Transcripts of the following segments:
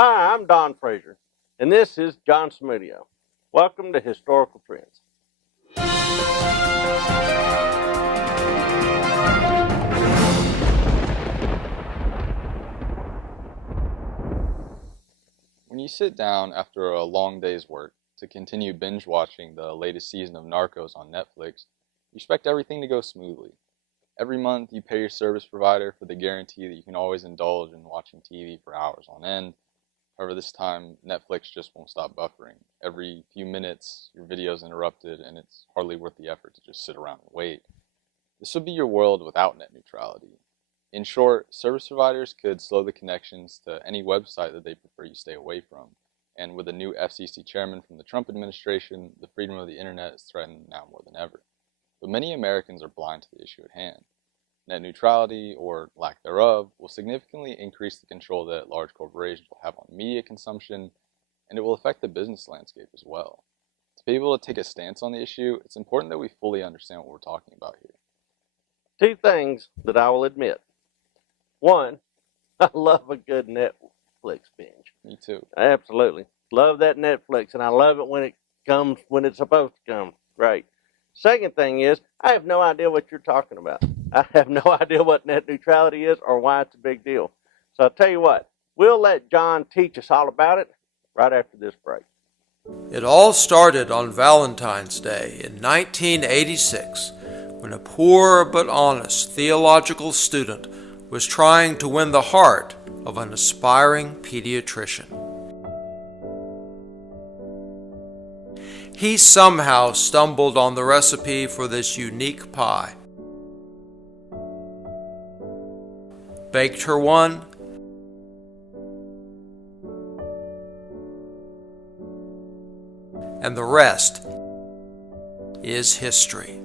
Hi, I'm Don Frazier, and this is John Smudio. Welcome to Historical Trends. When you sit down after a long day's work to continue binge watching the latest season of Narcos on Netflix, you expect everything to go smoothly. Every month you pay your service provider for the guarantee that you can always indulge in watching TV for hours on end. However, this time Netflix just won't stop buffering. Every few minutes your video is interrupted and it's hardly worth the effort to just sit around and wait. This would be your world without net neutrality. In short, service providers could slow the connections to any website that they prefer you stay away from. And with a new FCC chairman from the Trump administration, the freedom of the internet is threatened now more than ever. But many Americans are blind to the issue at hand. Net neutrality, or lack thereof, will significantly increase the control that large corporations will have on media consumption, and it will affect the business landscape as well. To be able to take a stance on the issue, it's important that we fully understand what we're talking about here. Two things that I will admit. One, I love a good Netflix binge. Me too. Absolutely. Love that Netflix, and I love it when it comes when it's supposed to come. Great. Second thing is, I have no idea what you're talking about. I have no idea what net neutrality is or why it's a big deal. So I'll tell you what, we'll let John teach us all about it right after this break. It all started on Valentine's Day in 1986 when a poor but honest theological student was trying to win the heart of an aspiring pediatrician. He somehow stumbled on the recipe for this unique pie, baked her one, and the rest is history.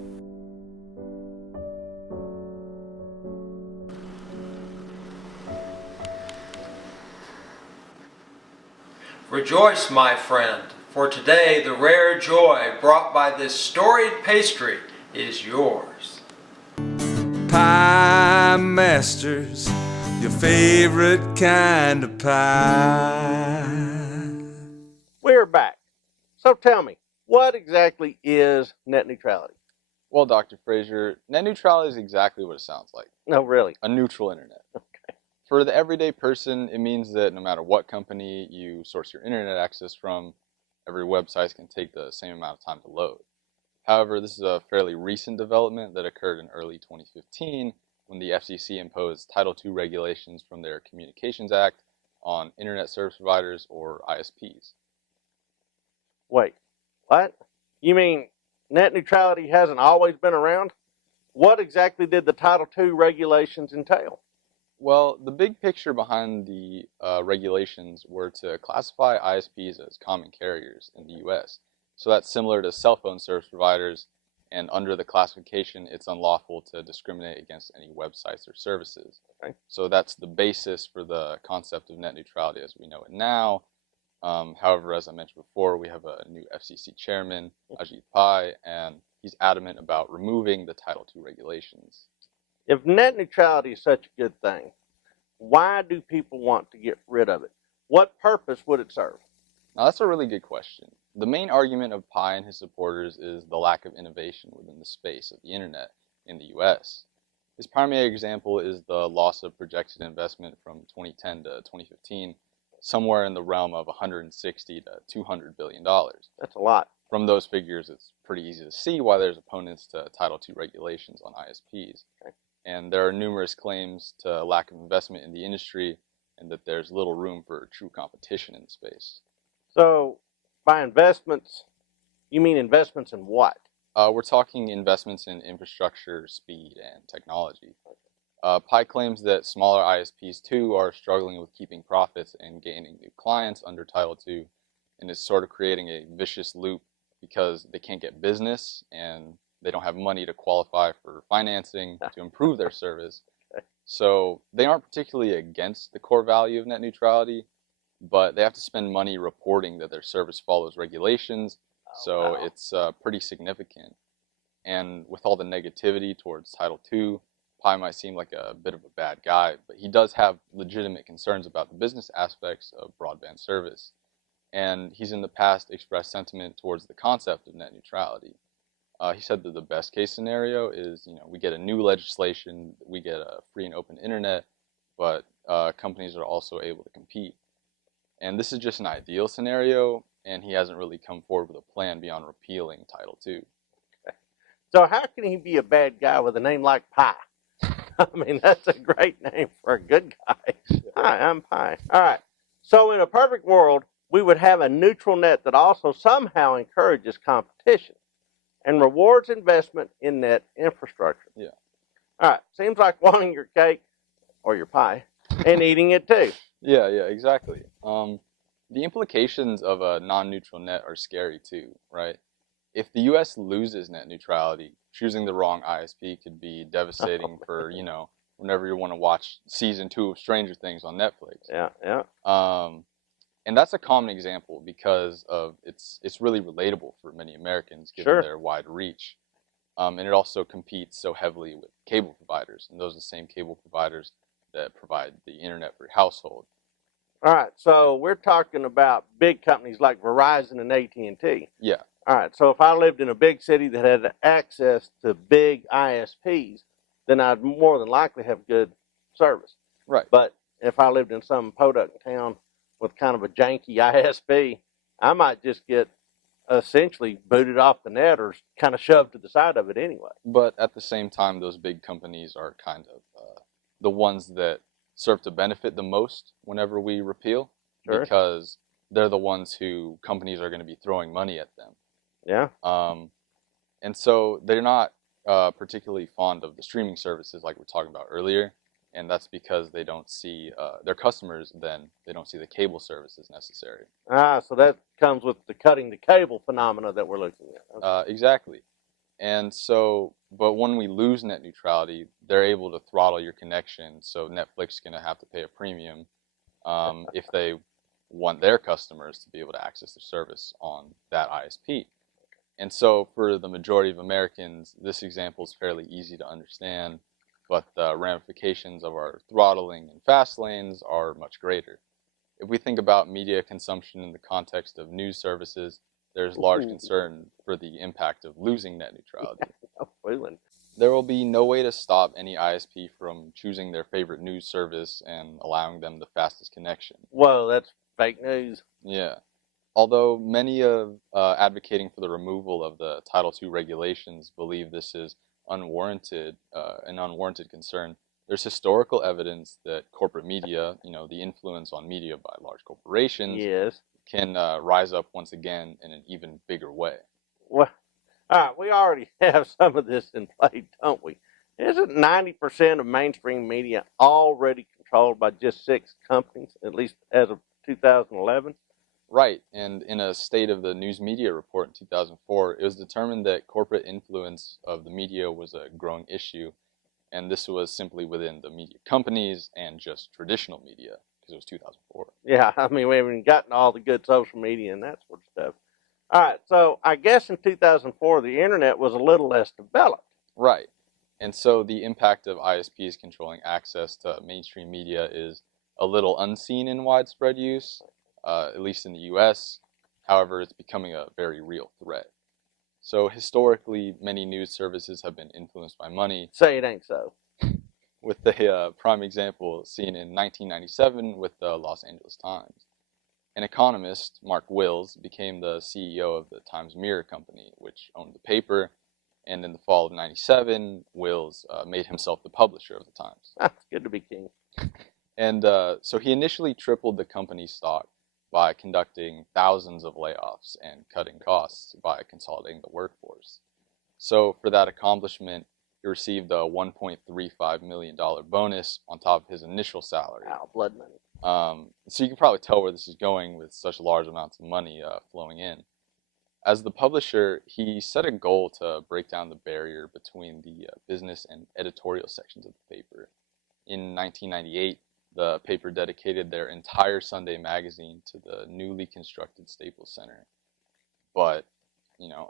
Rejoice, my friend, for today the rare joy brought by this storied pastry is yours. Pie Masters, your favorite kind of pie. We're back. So tell me, what exactly is net neutrality? Well, Dr. Frazier, net neutrality is exactly what it sounds like. No, really. A neutral internet. For the everyday person, it means that no matter what company you source your internet access from, every website can take the same amount of time to load. However, this is a fairly recent development that occurred in early 2015 when the FCC imposed Title II regulations from their Communications Act on internet service providers, or ISPs. Wait, what? You mean net neutrality hasn't always been around? What exactly did the Title II regulations entail? Well, the big picture behind the regulations were to classify ISPs as common carriers in the U.S. So that's similar to cell phone service providers, and under the classification, it's unlawful to discriminate against any websites or services. Okay. So that's the basis for the concept of net neutrality as we know it now. However, as I mentioned before, we have a new FCC chairman, Ajit Pai, and he's adamant about removing the Title II regulations. If net neutrality is such a good thing, why do people want to get rid of it? What purpose would it serve? Now, that's a really good question. The main argument of Pai and his supporters is the lack of innovation within the space of the internet in the US. His primary example is the loss of projected investment from 2010 to 2015, somewhere in the realm of $160 to $200 billion. That's a lot. From those figures, it's pretty easy to see why there's opponents to Title II regulations on ISPs. Okay. And there are numerous claims to lack of investment in the industry and that there's little room for true competition in the space. So, by investments, you mean investments in what? We're talking investments in infrastructure, speed, and technology. Pai claims that smaller ISPs too are struggling with keeping profits and gaining new clients under Title II, and it's sort of creating a vicious loop because they can't get business and they don't have money to qualify for financing to improve their service. So they aren't particularly against the core value of net neutrality, but they have to spend money reporting that their service follows regulations. So it's pretty significant. And with all the negativity towards Title II, Pi might seem like a bit of a bad guy, but he does have legitimate concerns about the business aspects of broadband service. And he's in the past expressed sentiment towards the concept of net neutrality. He said that the best case scenario is, we get a new legislation, we get a free and open internet, but companies are also able to compete. And this is just an ideal scenario, and he hasn't really come forward with a plan beyond repealing Title II. So how can he be a bad guy with a name like Pi? I mean, that's a great name for a good guy. Hi, I'm Pi. All right. So in a perfect world, we would have a neutral net that also somehow encourages competition and rewards investment in net infrastructure. Yeah. All right. Seems like wanting your cake or your pie and eating it too. Yeah, exactly. The implications of a non-neutral net are scary too, right? If the U.S. loses net neutrality, choosing the wrong ISP could be devastating for, whenever you want to watch season 2 of Stranger Things on Netflix. Yeah. And that's a common example because of it's really relatable for many Americans given their wide reach. And it also competes so heavily with cable providers, and those are the same cable providers that provide the internet for your household. All right, so we're talking about big companies like Verizon and AT&T. Yeah. All right, so if I lived in a big city that had access to big ISPs, then I'd more than likely have good service. Right. But if I lived in some podunk town with kind of a janky ISP, I might just get essentially booted off the net or kind of shoved to the side of it anyway. But at the same time, those big companies are kind of the ones that serve to benefit the most whenever we repeal, because they're the ones who companies are going to be throwing money at them. Yeah. And so they're not particularly fond of the streaming services like we're talking about earlier, and that's because they don't see their customers, then they don't see the cable services necessary. So that comes with the cutting the cable phenomena that we're looking at. Okay. Exactly. And so, but when we lose net neutrality, they're able to throttle your connection, so Netflix is going to have to pay a premium if they want their customers to be able to access their service on that ISP. And so for the majority of Americans, this example is fairly easy to understand, but the ramifications of our throttling and fast lanes are much greater. If we think about media consumption in the context of news services, there's large concern for the impact of losing net neutrality. There will be no way to stop any ISP from choosing their favorite news service and allowing them the fastest connection. Whoa, that's fake news. Yeah. Although many of advocating for the removal of the Title II regulations believe this is an unwarranted concern, there's historical evidence that corporate media, the influence on media by large corporations, can rise up once again in an even bigger way. Well, all right, we already have some of this in play, don't we? Isn't 90% of mainstream media already controlled by just 6 companies, at least as of 2011? Right, and in a State of the News Media report in 2004, it was determined that corporate influence of the media was a growing issue, and this was simply within the media companies and just traditional media, because it was 2004. Yeah, I mean, we haven't gotten all the good social media and that sort of stuff. All right, so I guess in 2004, the internet was a little less developed. Right, and so the impact of ISPs controlling access to mainstream media is a little unseen in widespread use, at least in the U.S. However, it's becoming a very real threat. So historically, many news services have been influenced by money. Say it ain't so. With the prime example seen in 1997 with the Los Angeles Times. An economist, Mark Wills, became the CEO of the Times Mirror Company, which owned the paper, and in the fall of '97, Wills made himself the publisher of the Times. It's good to be king. And so he initially tripled the company's stock by conducting thousands of layoffs and cutting costs by consolidating the workforce. So for that accomplishment, he received a $1.35 million bonus on top of his initial salary. Wow, blood money. So you can probably tell where this is going with such large amounts of money flowing in. As the publisher, he set a goal to break down the barrier between the business and editorial sections of the paper. In 1998, the paper dedicated their entire Sunday magazine to the newly constructed Staples Center. But,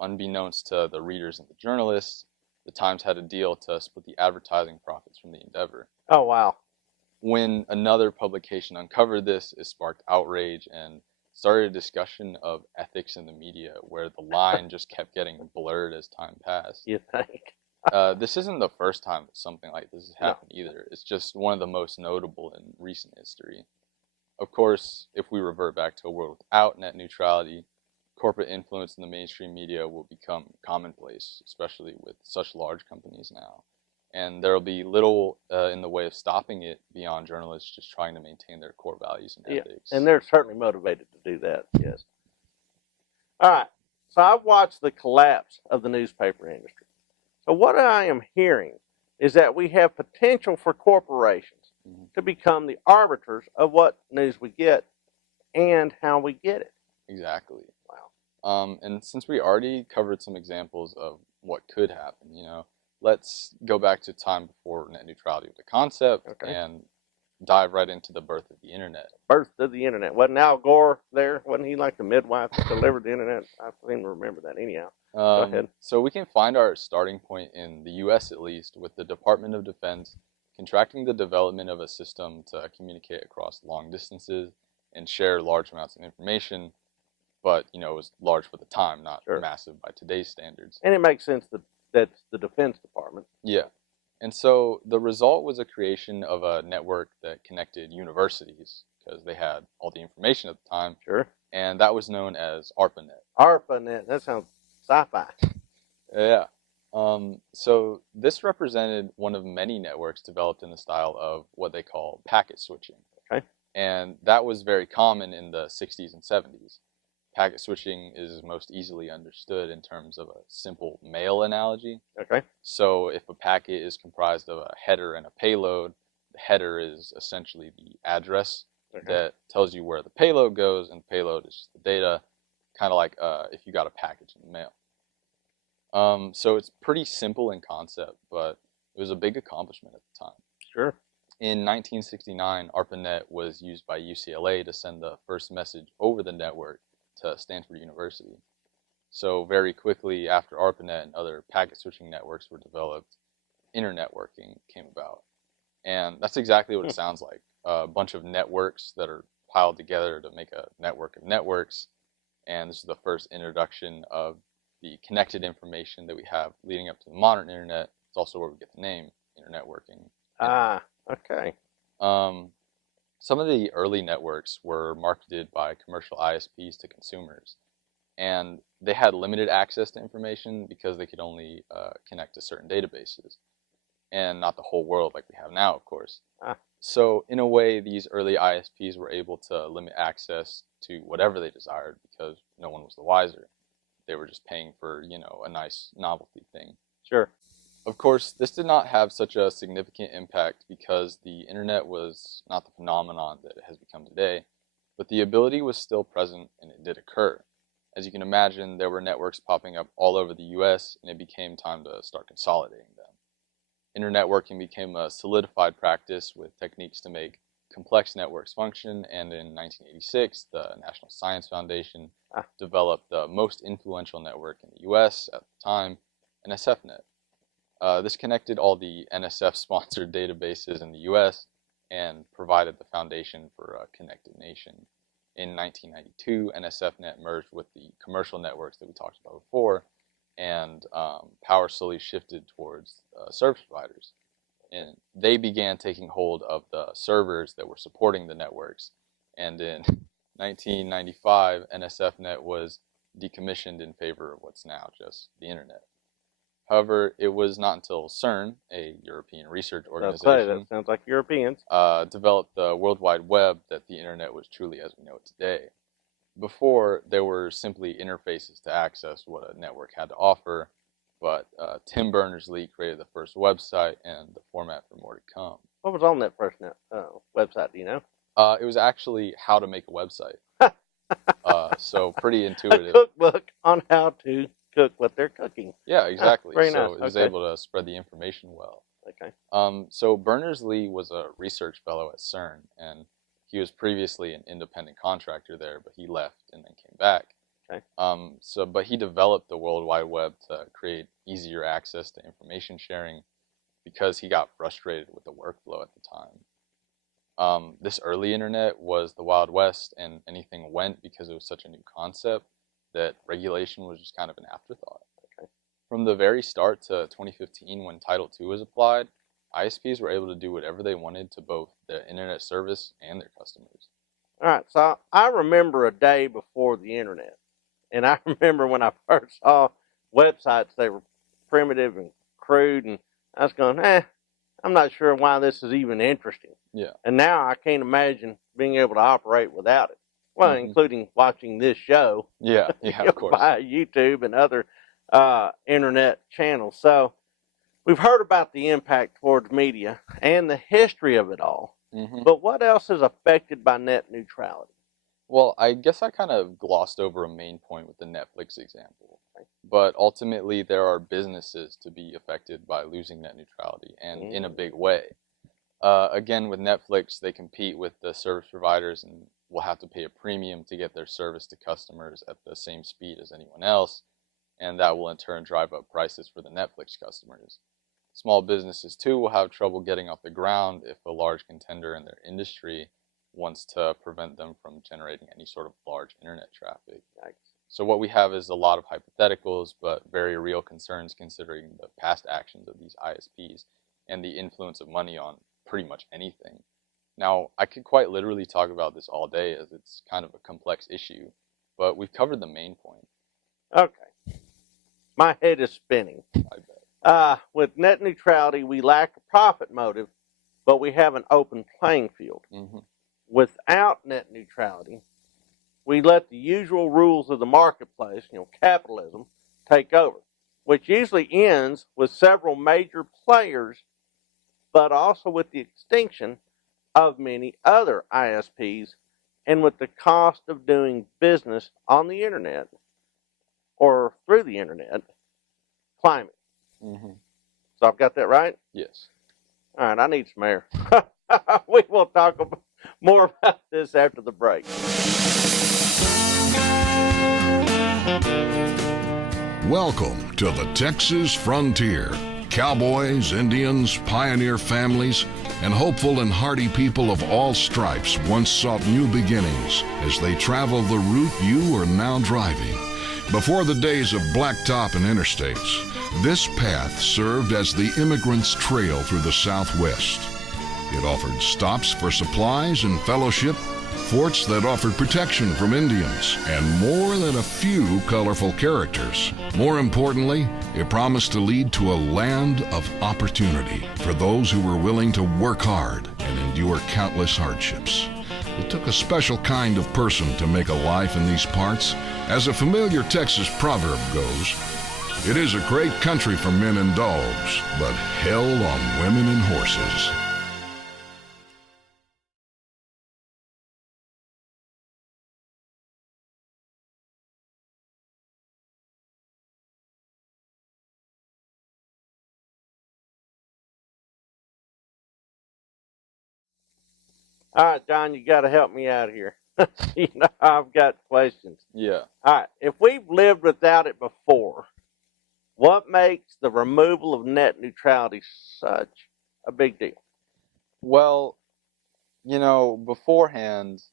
unbeknownst to the readers and the journalists, the Times had a deal to split the advertising profits from the endeavor. Oh, wow. When another publication uncovered this, it sparked outrage and started a discussion of ethics in the media where the line just kept getting blurred as time passed. You think? This isn't the first time that something like this has No. happened either. It's just one of the most notable in recent history. Of course, if we revert back to a world without net neutrality, corporate influence in the mainstream media will become commonplace, especially with such large companies now. And there will be little in the way of stopping it beyond journalists just trying to maintain their core values and ethics. And they're certainly motivated to do that, yes. All right, so I've watched the collapse of the newspaper industry. So what I am hearing is that we have potential for corporations to become the arbiters of what news we get and how we get it. Exactly. Wow. And since we already covered some examples of what could happen, let's go back to time before net neutrality was a concept and dive right into the birth of the internet. Birth of the internet. Wasn't Al Gore there? Wasn't he like the midwife that delivered the internet? I seem to remember that anyhow. Go ahead. So we can find our starting point in the U.S. at least with the Department of Defense contracting the development of a system to communicate across long distances and share large amounts of information, but it was large for the time, not massive by today's standards. And it makes sense that that's the Defense Department. Yeah. And so the result was a creation of a network that connected universities because they had all the information at the time. Sure. And that was known as ARPANET. ARPANET. That sounds sci-fi. Yeah. So this represented one of many networks developed in the style of what they call packet switching. Okay. And that was very common in the 60s and 70s. Packet switching is most easily understood in terms of a simple mail analogy. Okay. So if a packet is comprised of a header and a payload, the header is essentially the address that tells you where the payload goes, and the payload is just the data, kind of like if you got a package in the mail. So it's pretty simple in concept, but it was a big accomplishment at the time. Sure. In 1969, ARPANET was used by UCLA to send the first message over the network to Stanford University. So very quickly after ARPANET and other packet switching networks were developed, internetworking came about. And that's exactly what it sounds like. A bunch of networks that are piled together to make a network of networks. And this is the first introduction of the connected information that we have leading up to the modern internet. It's also where we get the name internetworking. Okay. Some of the early networks were marketed by commercial ISPs to consumers, and they had limited access to information because they could only connect to certain databases, and not the whole world like we have now, of course. So in a way, these early ISPs were able to limit access to whatever they desired because no one was the wiser. They were just paying for, a nice novelty thing. Sure. Of course, this did not have such a significant impact because the internet was not the phenomenon that it has become today, but the ability was still present and it did occur. As you can imagine, there were networks popping up all over the US, and it became time to start consolidating them. Internetworking became a solidified practice with techniques to make complex networks function, and in 1986, the National Science Foundation developed the most influential network in the US at the time, NSFNet. This connected all the NSF-sponsored databases in the U.S. and provided the foundation for a connected nation. In 1992, NSFNet merged with the commercial networks that we talked about before, and power slowly shifted towards service providers. And they began taking hold of the servers that were supporting the networks. And in 1995, NSFNet was decommissioned in favor of what's now just the internet. However, it was not until CERN, a European research organization, that sounds like Europeans, developed the World Wide Web that the internet was truly as we know it today. Before, there were simply interfaces to access what a network had to offer, but Tim Berners-Lee created the first website and the format for more to come. What was on that first website, do you know? It was actually how to make a website. So pretty intuitive. A cookbook on how to cook what they're cooking. Yeah, exactly. Very so nice. it was able to spread the information well. Okay. So Berners-Lee was a research fellow at CERN, and he was previously an independent contractor there, but he left and then came back. Okay. But he developed the World Wide Web to create easier access to information sharing because he got frustrated with the workflow at the time. This early internet was the Wild West, and anything went because it was such a new concept that regulation was just kind of an afterthought. Okay. From the very start to 2015, when Title II was applied, ISPs were able to do whatever they wanted to both their internet service and their customers. All right, so I remember a day before the internet, and I remember when I first saw websites, they were primitive and crude, and I was going, I'm not sure why this is even interesting. Yeah. And now I can't imagine being able to operate without it. Well, including watching this show. Yeah, of course. Via YouTube and other internet channels. So we've heard about the impact towards media and the history of it all. But what else is affected by net neutrality? Well, I guess I kind of glossed over a main point with the Netflix example. But ultimately, there are businesses to be affected by losing net neutrality, and in a big way. Again, with Netflix, they compete with the service providers and will have to pay a premium to get their service to customers at the same speed as anyone else, and that will in turn drive up prices for the Netflix customers. Small businesses, too, will have trouble getting off the ground if a large contender in their industry wants to prevent them from generating any sort of large internet traffic. So what we have is a lot of hypotheticals, but very real concerns considering the past actions of these ISPs and the influence of money on pretty much anything. Now, I could quite literally talk about this all day as it's kind of a complex issue, but we've covered the main point. Okay. My head is spinning. I bet. With net neutrality, we lack a profit motive, but we have an open playing field. Without net neutrality, we let the usual rules of the marketplace, capitalism, take over, which usually ends with several major players, but also with the extinction of many other ISPs and with the cost of doing business on the internet or through the internet climbing. So I've got that right? Yes. All right, I need some air. We will talk more about this after the break. Welcome to the Texas frontier. Cowboys, Indians, pioneer families, and hopeful and hardy people of all stripes once sought new beginnings as they traveled the route you are now driving. Before the days of blacktop and interstates, this path served as the immigrant's trail through the Southwest. It offered stops for supplies and fellowship, forts that offered protection from Indians, and more than a few colorful characters. More importantly, it promised to lead to a land of opportunity for those who were willing to work hard and endure countless hardships. It took a special kind of person to make a life in these parts. As a familiar Texas proverb goes, it is a great country for men and dogs, but hell on women and horses. All right, John, you got to help me out here. I've got questions. Yeah. All right, if we've lived without it before, what makes the removal of net neutrality such a big deal? Well, beforehand,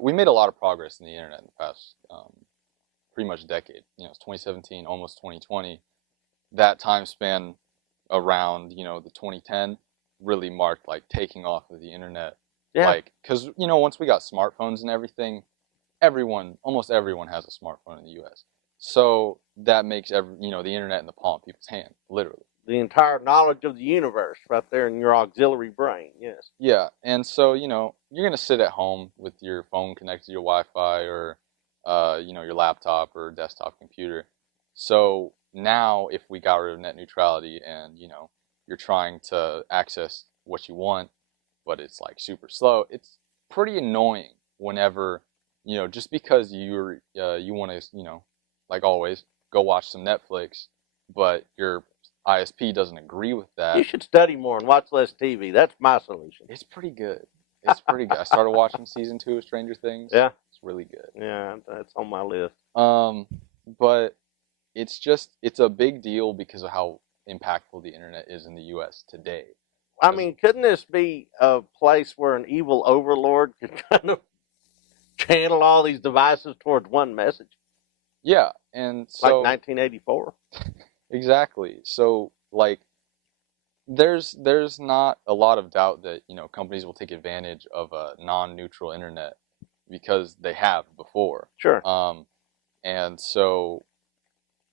we made a lot of progress in the internet in the past pretty much decade. It's 2017, almost 2020. That time span around, the 2010 really marked like taking off of the internet. Yeah. Because, once we got smartphones and everything, almost everyone has a smartphone in the U.S. So that makes the internet in the palm of people's hand, literally. The entire knowledge of the universe right there in your auxiliary brain, yes. Yeah, and so, you're going to sit at home with your phone connected to your Wi-Fi or, your laptop or desktop computer. So now if we got rid of net neutrality and, you're trying to access what you want, but it's like super slow, it's pretty annoying whenever, just because you want to, like always, go watch some Netflix, but your ISP doesn't agree with that. You should study more and watch less TV. That's my solution. It's pretty good. It's pretty good. I started watching season 2 of Stranger Things. Yeah. It's really good. Yeah, that's on my list. But it's a big deal because of how impactful the internet is in the U.S. today. I mean, couldn't this be a place where an evil overlord could kind of channel all these devices towards one message, Yeah, and like so 1984? exactly. So like there's not a lot of doubt that, companies will take advantage of a non-neutral internet because they have before. Sure. And so,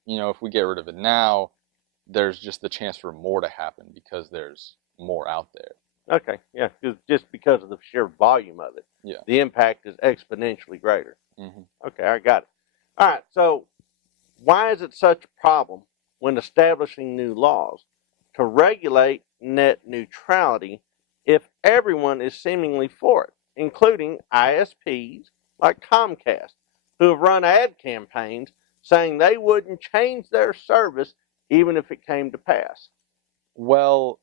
if we get rid of it now, there's just the chance for more to happen because there's more out there. Okay. Yeah, just because of the sheer volume of it, Yeah. the impact is exponentially greater. Hmm. Okay, I got it. All right. So, why is it such a problem when establishing new laws to regulate net neutrality if everyone is seemingly for it, including ISPs like Comcast, who have run ad campaigns saying they wouldn't change their service even if it came to pass? Well,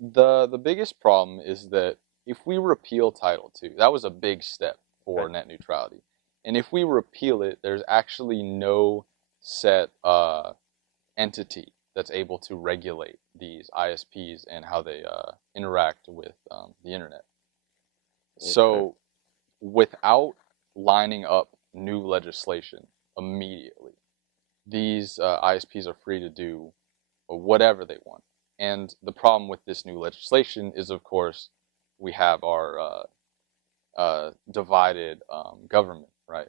the biggest problem is that if we repeal Title II, that was a big step for net neutrality. And if we repeal it, there's actually no set entity that's able to regulate these ISPs and how they interact with the internet. So without lining up new legislation immediately, these ISPs are free to do whatever they want. And the problem with this new legislation is, of course, we have our divided government, right?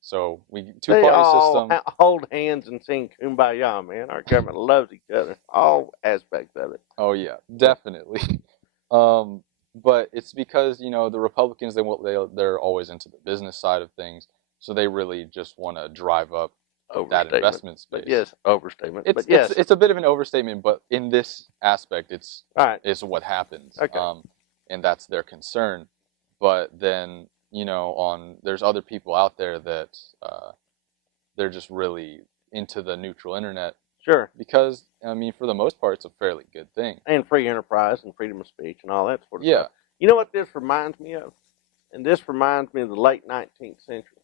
So two-party system. Hold hands and sing "Kumbaya," man. Our government loves each other, all aspects of it. Oh yeah, definitely. But it's because the Republicans they're always into the business side of things, so they really just want to drive up that investment space. But yes, overstatement. It's a bit of an overstatement, but in this aspect, it's what happens. Okay. And that's their concern. But then there's other people out there that they're just really into the neutral internet. Sure. Because for the most part, it's a fairly good thing. And free enterprise and freedom of speech and all that sort of stuff. Yeah. You know what this reminds me of? And this reminds me of the late 19th century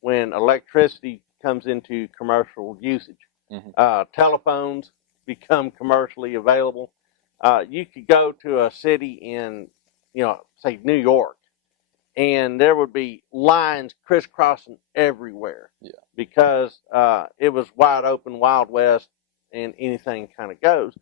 when electricity comes into commercial usage. Mm-hmm. Telephones become commercially available. You could go to a city in, say New York, and there would be lines crisscrossing everywhere. Yeah. Because it was wide open, Wild West, and anything kind of goes.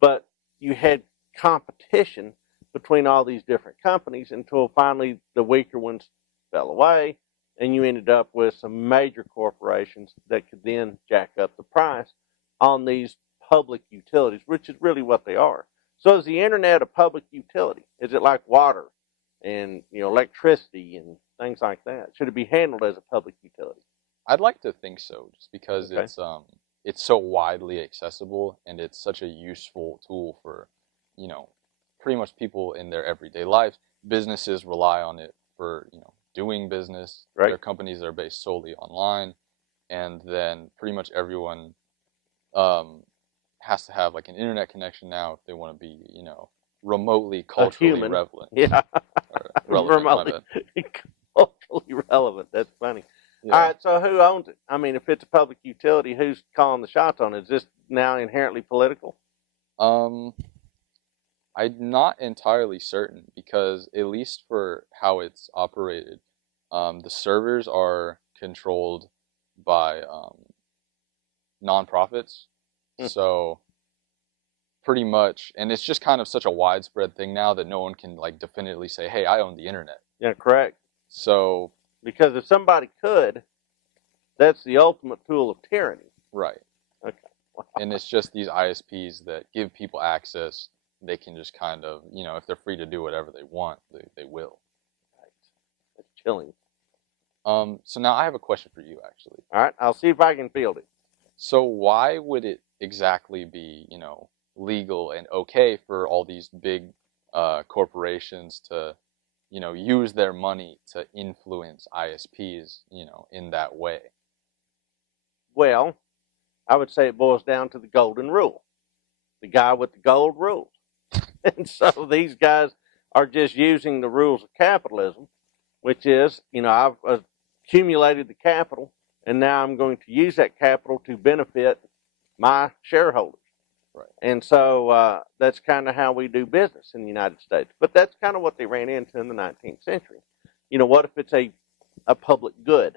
But you had competition between all these different companies until finally the weaker ones fell away, and you ended up with some major corporations that could then jack up the price on these public utilities, which is really what they are. So is the internet a public utility? Is it like water and electricity and things like that? Should it be handled as a public utility? I'd like to think so, just because it's so widely accessible and it's such a useful tool for pretty much people in their everyday lives. Businesses rely on it for doing business. Right. There are companies that are based solely online, and then pretty much everyone has to have like an internet connection now if they want to be remotely culturally relevant. Yeah. Relevant. Culturally relevant. That's funny. Yeah. All right, so who owns it? I mean, if it's a public utility, who's calling the shots on it? Is this now inherently political? I'm not entirely certain because at least for how it's operated, the servers are controlled by nonprofits. So pretty much, and it's just kind of such a widespread thing now that no one can like definitively say, hey, I own the internet. Yeah, correct. So because if somebody could, that's the ultimate tool of tyranny. Right. Okay. Wow. And it's just these ISPs that give people access. They can just kind of, if they're free to do whatever they want, they will. Right. That's chilling. So now I have a question for you, actually. All right, I'll see if I can field it. So why would it exactly be, legal and okay for all these big corporations to, use their money to influence ISPs, in that way? Well, I would say it boils down to the golden rule. The guy with the gold rules. And so these guys are just using the rules of capitalism which is, I've accumulated the capital, and now I'm going to use that capital to benefit my shareholders. Right. And so that's kind of how we do business in the United States. But that's kind of what they ran into in the 19th century. What if it's a public good,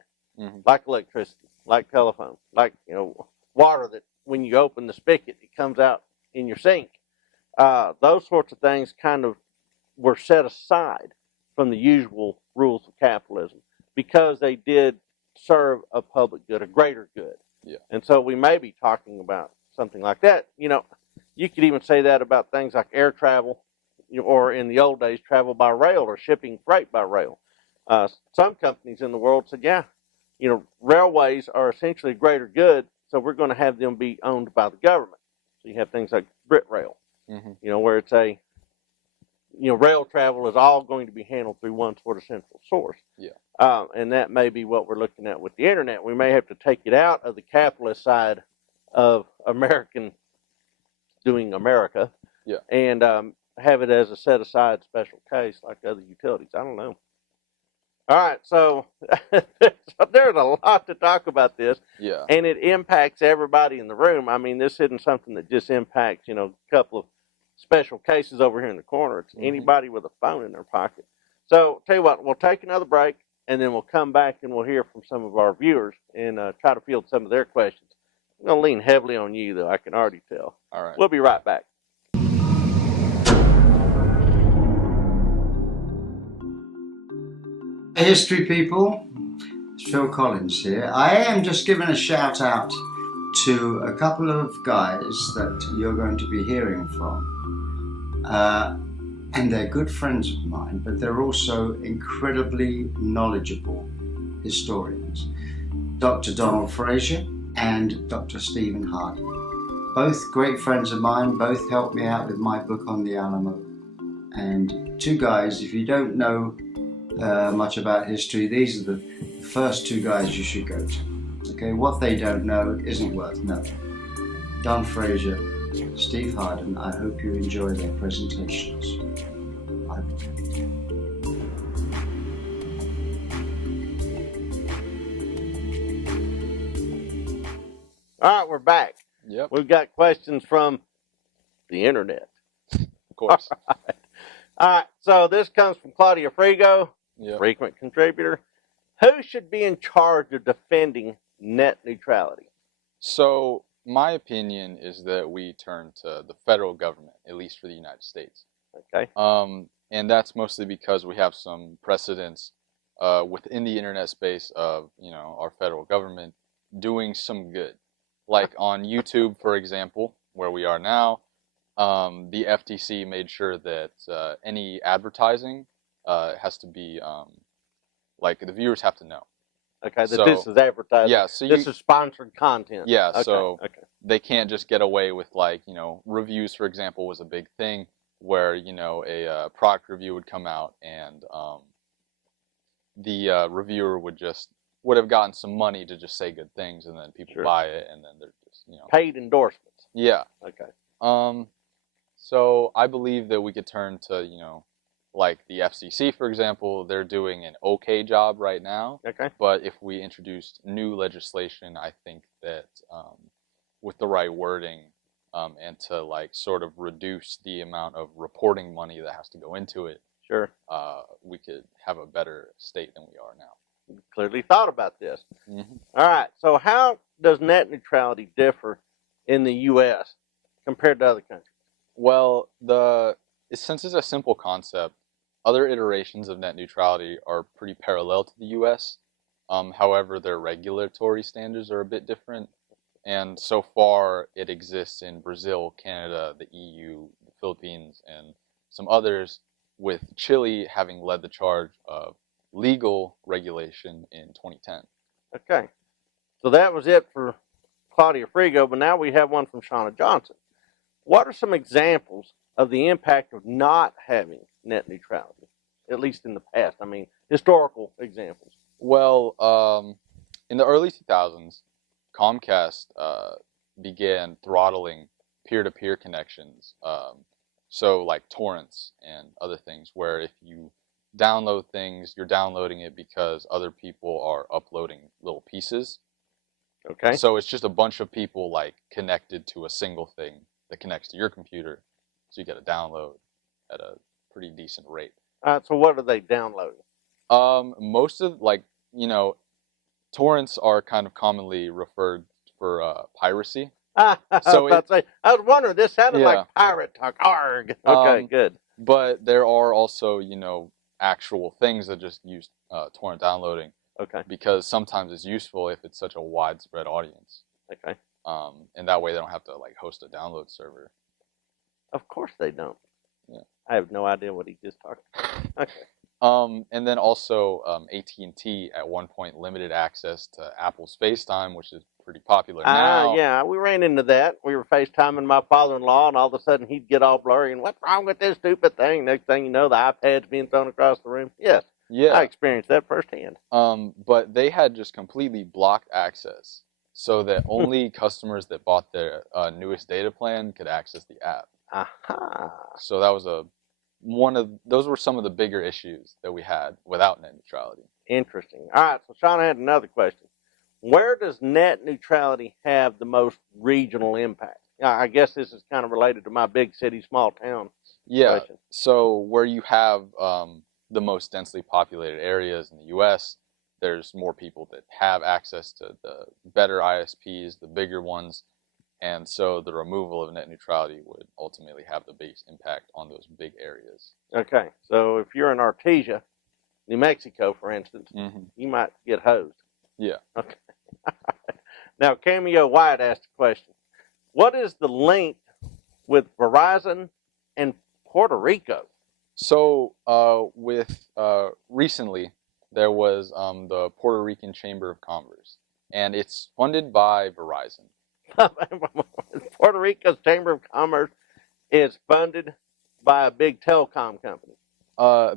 like electricity, like telephone, like, water that when you open the spigot, it comes out in your sink. Those sorts of things kind of were set aside from the usual rules of capitalism because they did serve a public good, a greater good. Yeah. And so we may be talking about something like that. You could even say that about things like air travel, or in the old days, travel by rail or shipping freight by rail. Some companies in the world said, yeah, railways are essentially a greater good, so we're going to have them be owned by the government. So you have things like BritRail, where it's rail travel is all going to be handled through one sort of central source. Yeah. And that may be what we're looking at with the internet. We may have to take it out of the capitalist side of American doing America, yeah, and have it as a set-aside special case like other utilities. I don't know. All right, so there's a lot to talk about this, yeah, and it impacts everybody in the room. I mean, this isn't something that just impacts, a couple of special cases over here in the corner. It's anybody with a phone in their pocket. So, tell you what, we'll take another break, and then we'll come back and we'll hear from some of our viewers and try to field some of their questions. I'm going to lean heavily on you, though. I can already tell. All right. We'll be right back. History people, it's Phil Collins here. I am just giving a shout out to a couple of guys that you're going to be hearing from. And they're good friends of mine, but they're also incredibly knowledgeable historians. Dr. Donald Fraser and Dr. Stephen Hardy. Both great friends of mine, both helped me out with my book on the Alamo. And two guys, if you don't know much about history, these are the first two guys you should go to. Okay, what they don't know isn't worth knowing. Don Fraser, Steve Harden, I hope you enjoy their presentations. Bye. All right, we're back. Yep. We've got questions from the internet. Of course. All right, so this comes from Claudia Frigo, Yep. frequent contributor. Who should be in charge of defending net neutrality? So, my opinion is that we turn to the federal government, at least for the United States. Okay. And that's mostly because we have some precedents within the internet space of, our federal government doing some good. Like on YouTube, for example, where we are now, the FTC made sure that any advertising has to be, the viewers have to know. Okay, that this is advertising. Yeah, so this is sponsored content. Yeah, okay, so okay. They can't just get away with reviews, for example, was a big thing where, a product review would come out and the reviewer would have gotten some money to just say good things, and then people buy it, and then they're just, paid endorsements. Yeah. Okay. So I believe that we could turn to, like the FCC, for example, they're doing an okay job right now. Okay. But if we introduced new legislation, I think that with the right wording and to sort of reduce the amount of reporting money that has to go into it, sure, we could have a better state than we are now. You clearly thought about this. All right. So how does net neutrality differ in the U.S. compared to other countries? Well, since it's a simple concept, other iterations of net neutrality are pretty parallel to the U.S. However, their regulatory standards are a bit different. And so far, it exists in Brazil, Canada, the EU, the Philippines, and some others, with Chile having led the charge of legal regulation in 2010. Okay. So that was it for Claudia Frigo, but now we have one from Shauna Johnson. What are some examples of the impact of not having net neutrality, at least in the past? I mean, historical examples. Well, in the early 2000s, Comcast began throttling peer-to-peer connections, so like torrents and other things, where if you download things, you're downloading it because other people are uploading little pieces. Okay. So it's just a bunch of people like connected to a single thing that connects to your computer. So you get a download at a pretty decent rate. So what are they downloading? Most of torrents are kind of commonly referred for piracy. I So was wondering, this sounded Yeah. like pirate talk. Arg. Okay, good. But there are also, actual things that just use torrent downloading Okay, because sometimes it's useful if it's such a widespread audience. okay. And that way they don't have to like host a download server. Of course they don't. Yeah. I have no idea what he just talked about. Okay. And then also AT&T at one point limited access to Apple's FaceTime, which is pretty popular now. Yeah, we ran into that. We were FaceTiming my father-in-law, and all of a sudden he'd get all blurry, and what's wrong with this stupid thing? Next thing you know, the iPad's being thrown across the room. Yes, Yeah. I experienced that firsthand. But they had just completely blocked access so that only customers that bought their newest data plan could access the app. Aha. So that was those were some of the bigger issues that we had without net neutrality. Interesting. All right, so Sean, I had another question. Where does net neutrality have the most regional impact? I guess this is kind of related to my big city, small town Yeah. question. So where you have the most densely populated areas in the U.S., there's more people that have access to the better ISPs, the bigger ones, and so the removal of net neutrality would ultimately have the biggest impact on those big areas. Okay, so if you're in Artesia, New Mexico, for instance, you might get hosed. Yeah. Okay. Now, Cameo White asked a question. What is the link with Verizon and Puerto Rico? So recently, there was the Puerto Rican Chamber of Commerce, and it's funded by Verizon. Puerto Rico's Chamber of Commerce is funded by a big telecom company.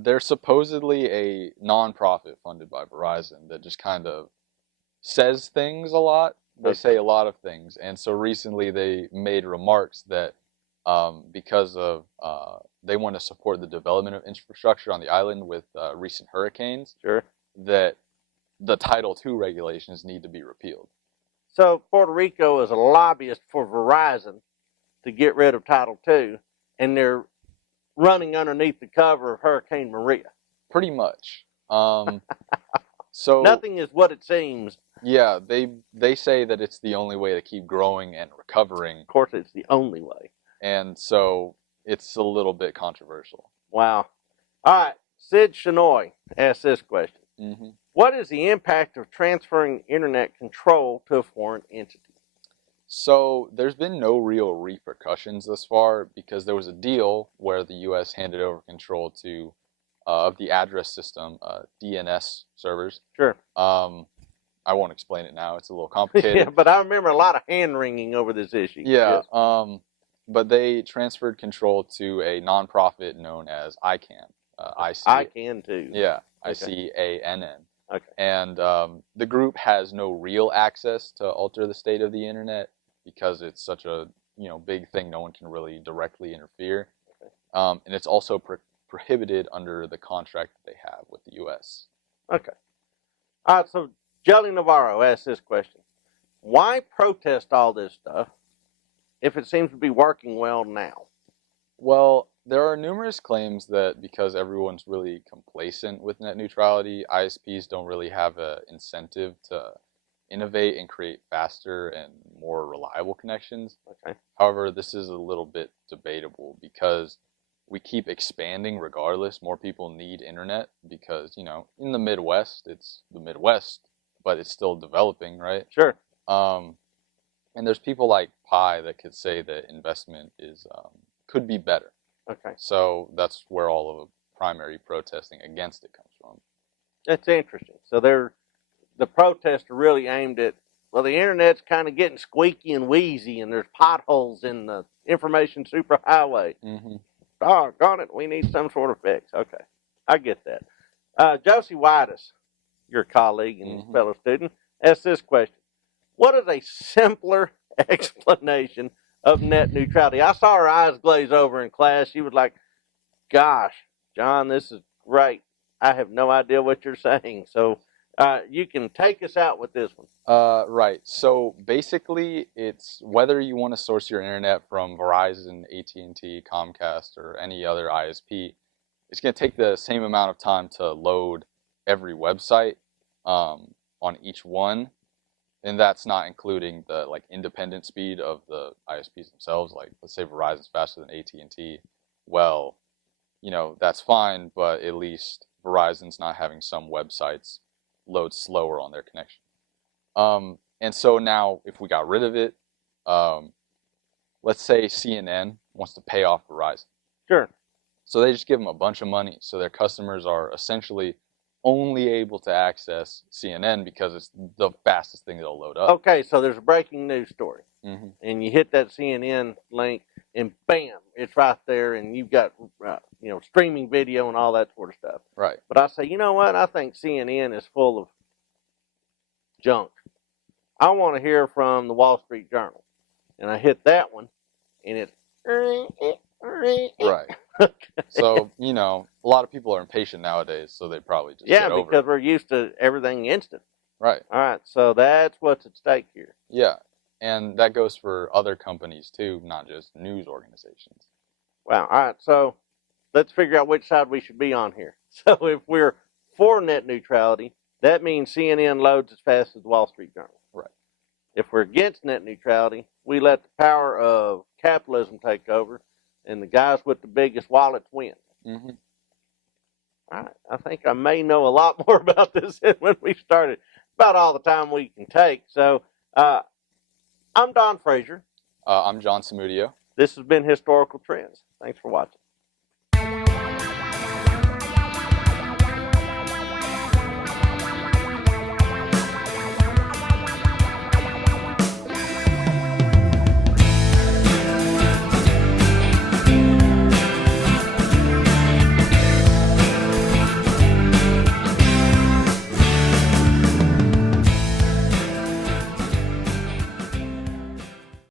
They're supposedly a nonprofit funded by Verizon that just kind of says things a lot. They say a lot of things, and so recently they made remarks that because of they want to support the development of infrastructure on the island with recent hurricanes, Sure. that the Title II regulations need to be repealed. So Puerto Rico is a lobbyist for Verizon to get rid of Title II, and they're running underneath the cover of Hurricane Maria. Pretty much. So nothing is what it seems. Yeah, they say that it's the only way to keep growing and recovering. Of course, it's the only way. And so it's a little bit controversial. Wow. All right, Sid Shinoy asked this question. Mm-hmm. What is the impact of transferring internet control to a foreign entity? So there's been no real repercussions thus far because there was a deal where the U.S. handed over control to of the address system, DNS servers. Sure. I won't explain it now. It's a little complicated. Yeah, but I remember a lot of hand-wringing over this issue. Yeah. Yes. But they transferred control to a nonprofit known as ICANN. ICANN too. Yeah, Okay. ICANN. Okay. And the group has no real access to alter the state of the internet because it's such a big thing. No one can really directly interfere. Okay. And it's also prohibited under the contract that they have with the U.S. Okay. All right, so Jelly Navarro asked this question. Why protest all this stuff if it seems to be working well now? Well, there are numerous claims that because everyone's really complacent with net neutrality, ISPs don't really have an incentive to innovate and create faster and more reliable connections. Okay. However, this is a little bit debatable because we keep expanding regardless. More people need internet because, in the Midwest, it's the Midwest, but it's still developing, right? Sure. And there's people like Pi that could say that investment could be better. Okay. So that's where all of the primary protesting against it comes from. That's interesting. So the protests are really aimed at, well, the internet's kind of getting squeaky and wheezy, and there's potholes in the information superhighway. Mm-hmm. Doggone it, we need some sort of fix. Okay, I get that. Josie Whitus, your colleague and fellow student, asked this question. What is a simpler explanation of net neutrality? I saw her eyes glaze over in class. She was like, gosh, John, this is great. I have no idea what you're saying. So you can take us out with this one. Right. So basically, it's whether you want to source your internet from Verizon, AT&T, Comcast, or any other ISP, it's going to take the same amount of time to load every website on each one, and that's not including the like independent speed of the ISPs themselves. Like, let's say Verizon's faster than AT&T. Well, that's fine, but at least Verizon's not having some websites load slower on their connection. And so now, if we got rid of it, let's say CNN wants to pay off Verizon. Sure. So they just give them a bunch of money. So their customers are essentially only able to access CNN because it's the fastest thing that'll load up. Okay, so there's a breaking news story. Mm-hmm. And you hit that CNN link, and bam, it's right there, and you've got streaming video and all that sort of stuff. Right. But I say, you know what? I think CNN is full of junk. I want to hear from the Wall Street Journal, and I hit that one, and it's Right. So a lot of people are impatient nowadays, so they probably just get over because it. we're used to everything instant. Right. All right, so that's what's at stake here. Yeah. And that goes for other companies too, not just news organizations. Wow. All right. So let's figure out which side we should be on here. So if we're for net neutrality, that means CNN loads as fast as the Wall Street Journal. Right. If we're against net neutrality, we let the power of capitalism take over, and the guys with the biggest wallets win. Mm-hmm. All right. I think I may know a lot more about this than when we started. About all the time we can take. So I'm Don Frazier. I'm John Samudio. This has been Historical Trends. Thanks for watching.